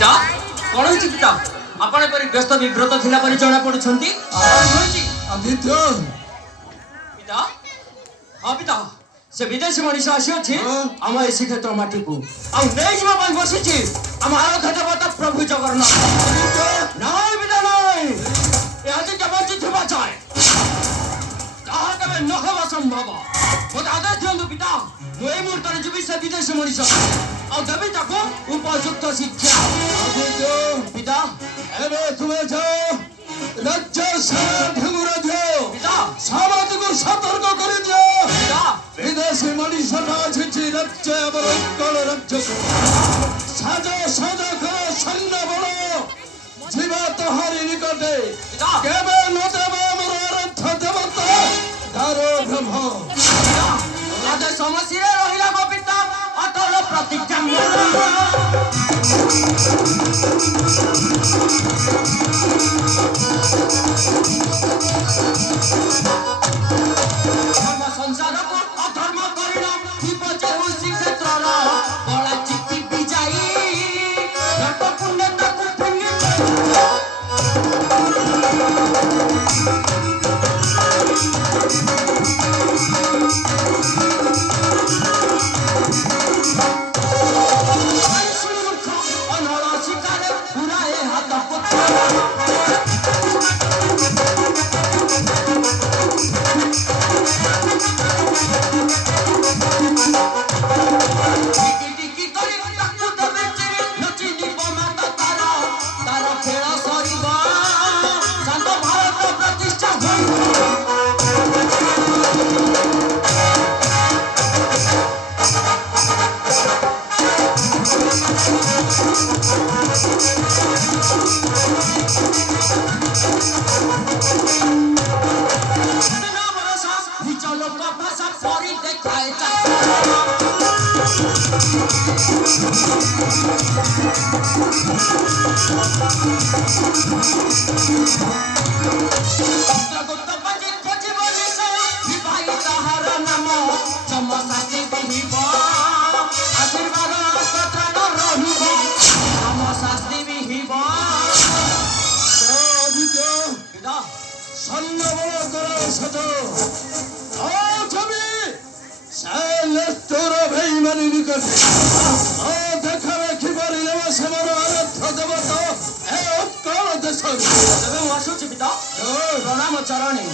ପିତା କଣ ହେଇଛି ପିତା ଆପଣ ଏପରି ବ୍ୟସ୍ତ ବିବ୍ରତ ଥିଲା ପରି ଜଣା ପଡୁଛନ୍ତି ଆଦିତ୍ୟ ପିତା ହଁ ପିତା ସେ ବିଦେଶୀ ମଣିଷ ଆସିଅଛି ଆମ ଏ ଶ୍ରୀକ୍ଷେତ୍ର ମାଟିକୁ ଆଉ ନେଇଯିବା ପାଇଁ ବସିଛି ଆମ ଆରାଧ୍ୟ ଦେବତା ପ୍ରଭୁ ଜଗନ୍ନାଥ ନାଇଁ ପିତା ନାଇଁ ଏହାତି ବଞ୍ଚିଥିବା ଯାଏ ତାହା କେବେ ନ ହେବା ସମ୍ଭବ ମୋତେ ଆଦେଶ ଦିଅନ୍ତୁ ପିତା ମୁଁ ଏଇ ମୁହୂର୍ତ୍ତରେ ଯିବି ସେ ବିଦେଶୀ ମଣିଷ ଆଉ ଦେବି ତାକୁ ଉପଯୁକ୍ତ ଶିକ୍ଷା ଆଦିତ୍ୟ ପିତା ଏବେ ତୁମେ ଯାଅ ରାଜ୍ୟ ସାରାଧିଅ ପିତା ସମାଜକୁ ସତର୍କ କରିଦିଅ ପିତା ବିଦେଶୀ ମଣିଷଟା ଆସିଛି ରାଜ୍ୟ ଆମର ଉତ୍କଳ ରାଜ୍ୟକୁ ସାଜ ସାଜ କର ସୈନ୍ୟ ବଳ ଯିବା ତହାରି ନିକଟେ ପିତା କେବେ ନ ଦେବ ଆମର ଆରାଧ୍ୟ ଦେବତା ଦାର ବ୍ରହ୍ମ ରାଜା ସମସ୍ୟାରେ ରହିଲା ମୋ ପିତା ଅଟଳ ପ୍ରତିଜ୍ଞା ଧର୍ମ ସଂସାରକୁ ଅଧର୍ମ କରିଣ ଥିବ ଯେଉଁ ଶ୍ରୀକ୍ଷେତ୍ରର କଳା ଚିଠି ବିଜାଇ ପୁଣ୍ୟ ତାକୁ ଫିଙ୍ଗି ଅନଳ ଶିକାରେ ପୁରାଏ ହାତ ଟିକି କରି ତାକୁ ଦେବେ ଚିରି ନଚିଯିବ ମାତା ତାର ଖେଳ ସରିବ ଶାନ୍ତ ଭାରତ ପ୍ରତିଷ୍ଠା ହୋଇବ চলো ভাষা পরি দেখায় তাহার নাম সমশাস্তি বিহিব আশীর্বাদ কথা রহিব সমশাস্তি বিহিব আদিত্য পিতা সৈন্য বল কর সত ছবি সে নেষ্টর বেইমানি নিকটে দেখাবে কিপরি নেব সেমর আরাধ্য দেবতা এ উৎকল দেশ ତେବେ ମୁଁ ଆସୁଛି ପିତା ପ୍ରଣାମ ଚରଣୀ